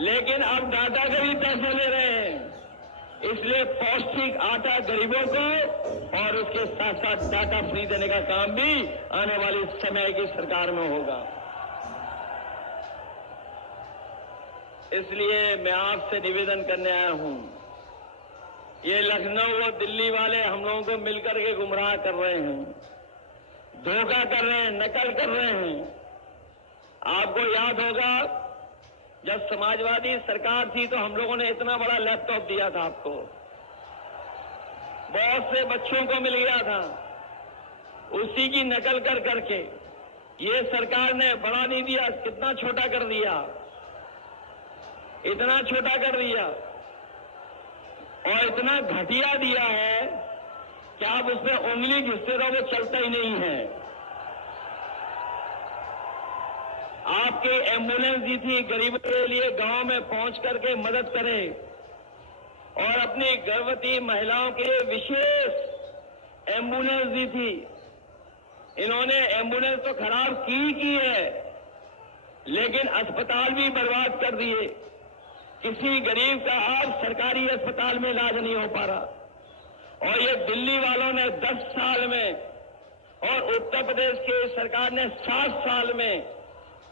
लेकिन अब दादागिरी पैसे ले रहे हैं। इसलिए पौष्टिक आटा गरीबों को और उसके साथ साथ डाटा फ्री देने का काम भी आने वाले समय की सरकार में होगा। इसलिए मैं आपसे निवेदन करने आया हूं, ये लखनऊ और दिल्ली वाले हम लोगों को मिलकर के गुमराह कर रहे हैं, धोखा कर रहे हैं, नकल कर रहे हैं। आपको याद होगा जब समाजवादी सरकार थी तो हम लोगों ने इतना बड़ा लैपटॉप दिया था आपको, बहुत से बच्चों को मिल गया था, उसी की नकल कर करके ये सरकार ने बड़ा नहीं दिया, कितना छोटा कर दिया, इतना छोटा कर दिया और इतना घटिया दिया है कि आप उसमें उंगली घिसते रहो वो चलता ही नहीं है। आपकी एम्बुलेंस दी थी गरीबों के लिए गांव में पहुंच करके मदद करें और अपनी गर्भवती महिलाओं के लिए विशेष एम्बुलेंस दी थी। इन्होंने एम्बुलेंस तो खराब की है, लेकिन अस्पताल भी बर्बाद कर दिए। किसी गरीब का आज सरकारी अस्पताल में इलाज नहीं हो पा रहा। और ये दिल्ली वालों ने 10 साल में और उत्तर प्रदेश की सरकार ने 7 साल में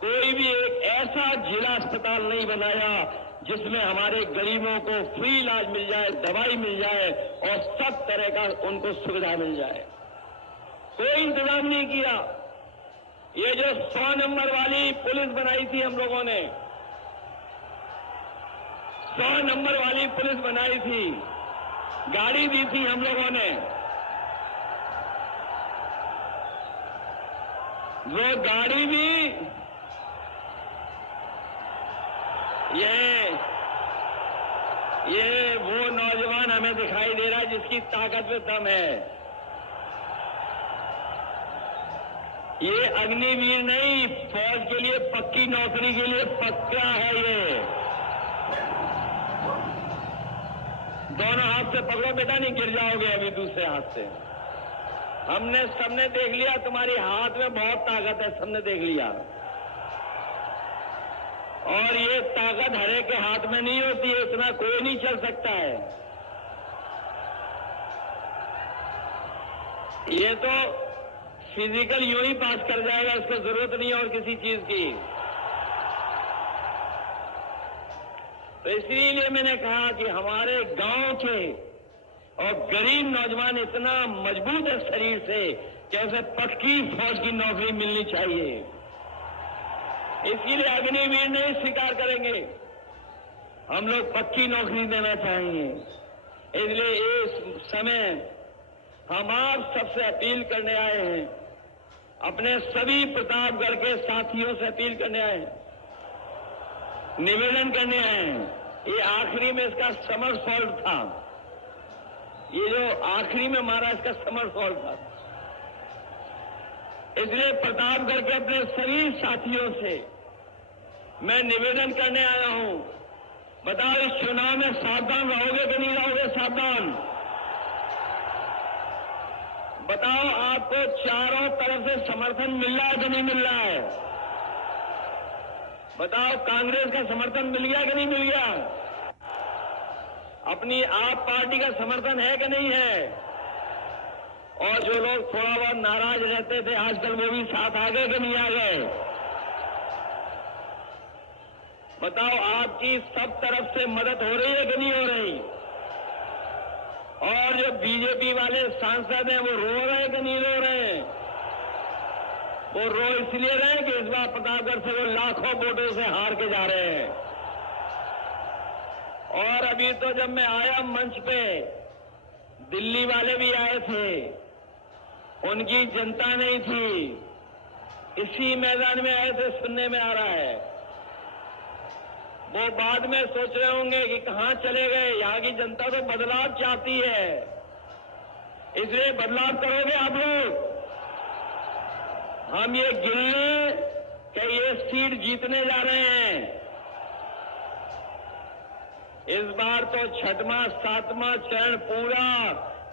कोई भी एक ऐसा जिला अस्पताल नहीं बनाया जिसमें हमारे गरीबों को फ्री इलाज मिल जाए, दवाई मिल जाए और सब तरह का उनको सुविधा मिल जाए। कोई इंतजाम नहीं किया। ये जो 100 नंबर वाली पुलिस बनाई थी हम लोगों ने, 100 नंबर वाली पुलिस बनाई थी, गाड़ी दी थी हम लोगों ने, वो गाड़ी भी ये वो नौजवान हमें दिखाई दे रहा है जिसकी ताकत में दम है। ये अग्निवीर नहीं, फौज के लिए पक्की नौकरी के लिए पक्का है। ये दोनों हाथ से पकड़ो बेटा, नहीं गिर जाओगे अभी दूसरे हाथ से। सबने देख लिया तुम्हारी हाथ में बहुत ताकत है, सबने देख लिया। और ये ताकत हरे के हाथ में नहीं होती है, इतना कोई नहीं चल सकता है। ये तो फिजिकल यूं ही पास कर जाएगा, इसको जरूरत नहीं है और किसी चीज की। तो इसलिए मैंने कहा कि हमारे गांव के और गरीब नौजवान इतना मजबूत है शरीर से कि उसे पक्की फौज की नौकरी मिलनी चाहिए। इसलिए अग्निवीर नहीं स्वीकार करेंगे, हम लोग पक्की नौकरी देना चाहेंगे। इसलिए इस समय हम आप सबसे अपील करने आए हैं, अपने सभी प्रतापगढ़ के साथियों से अपील करने आए हैं, निवेदन करने आए हैं। ये आखिरी में इसका समर सॉल्ट था, ये जो आखिरी में मारा इसका समर सॉल्ट था। इसलिए प्रतापगढ़ के अपने सभी साथियों से मैं निवेदन करने आया हूं, बताओ इस चुनाव में सावधान रहोगे कि नहीं रहोगे? सावधान बताओ, आपको चारों तरफ से समर्थन मिल रहा है कि नहीं मिल रहा है? बताओ, कांग्रेस का समर्थन मिल गया कि नहीं मिल गया? अपनी आप पार्टी का समर्थन है कि नहीं है? और जो लोग थोड़ा बहुत नाराज रहते थे आजकल वो भी साथ आ गए कि नहीं आ गए? बताओ, आपकी सब तरफ से मदद हो रही है कि नहीं हो रही? और जो बीजेपी वाले सांसद हैं वो रो रहे हैं कि नहीं रो रहे हैं? वो रो इसलिए रहे हैं कि इस बार प्रतापगढ़ से वो लाखों वोटों से हार के जा रहे हैं। और अभी तो जब मैं आया मंच पे, दिल्ली वाले भी आए थे, उनकी जनता नहीं थी, इसी मैदान में आए थे, सुनने में आ रहा है। वो बाद में सोच रहे होंगे कि कहां चले गए, यहां की जनता तो बदलाव चाहती है, इसलिए बदलाव करोगे आप लोग। हम ये गिन लें कि ये सीट जीतने जा रहे हैं। इस बार तो 6वां 7वां चरण पूरा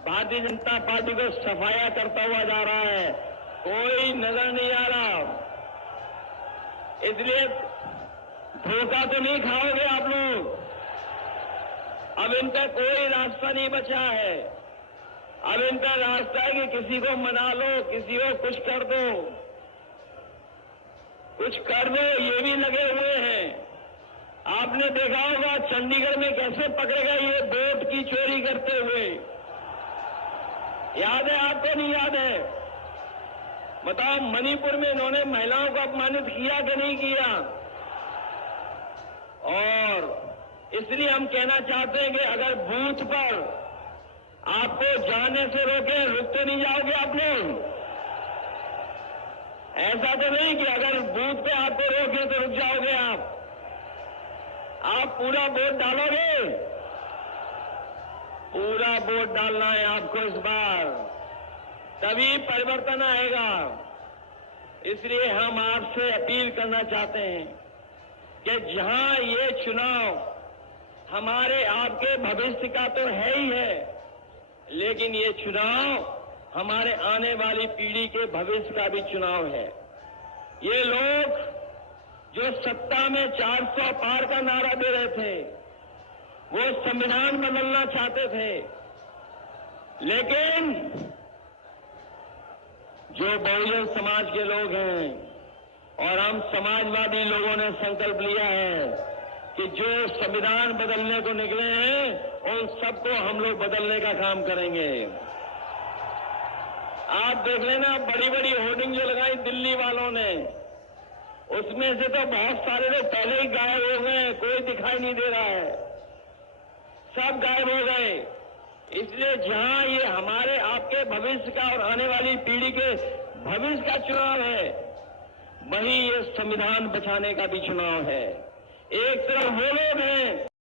भारतीय जनता पार्टी को सफाया करता हुआ जा रहा है, कोई नजर नहीं आ रहा। इसलिए धोखा तो नहीं खाओगे आप लोग। अब इनका कोई रास्ता नहीं बचा है। अब इनका रास्ता है कि किसी को मना लो, किसी को कुछ कर दो, कुछ कर दो, ये भी लगे हुए हैं। आपने देखा होगा चंडीगढ़ में कैसे पकड़ेगा ये वोट की चोरी करते हुए। याद है आपको, नहीं याद है? बताओ, मणिपुर में इन्होंने महिलाओं को अपमानित किया कि नहीं किया? और इसलिए हम कहना चाहते हैं कि अगर बूथ पर आपको जाने से रोके, रुक तो नहीं जाओगे आप लोग? ऐसा तो नहीं कि अगर बूथ पे आपको रोके तो रुक जाओगे आप पूरा वोट डालोगे? पूरा वोट डालना है आपको इस बार, तभी परिवर्तन आएगा। इसलिए हम आपसे अपील करना चाहते हैं कि जहां ये चुनाव हमारे आपके भविष्य का तो है ही है, लेकिन ये चुनाव हमारे आने वाली पीढ़ी के भविष्य का भी चुनाव है। ये लोग जो सत्ता में 400 पार का नारा दे रहे थे, वो संविधान बदलना चाहते थे, लेकिन जो बहुजन समाज के लोग हैं और हम समाजवादी लोगों ने संकल्प लिया है कि जो संविधान बदलने को निकले हैं उन सबको हम लोग बदलने का काम करेंगे। आप देख लेना, बड़ी बड़ी होर्डिंग जो लगाई दिल्ली वालों ने, उसमें से तो बहुत सारे लोग पहले ही गायब हो गए, कोई दिखाई नहीं दे रहा है, सब गायब हो गए। इसलिए जहां ये हमारे आपके भविष्य का और आने वाली पीढ़ी के भविष्य का चुनाव है, वहीं ये संविधान बचाने का भी चुनाव है। एक तरफ वो लोग हैं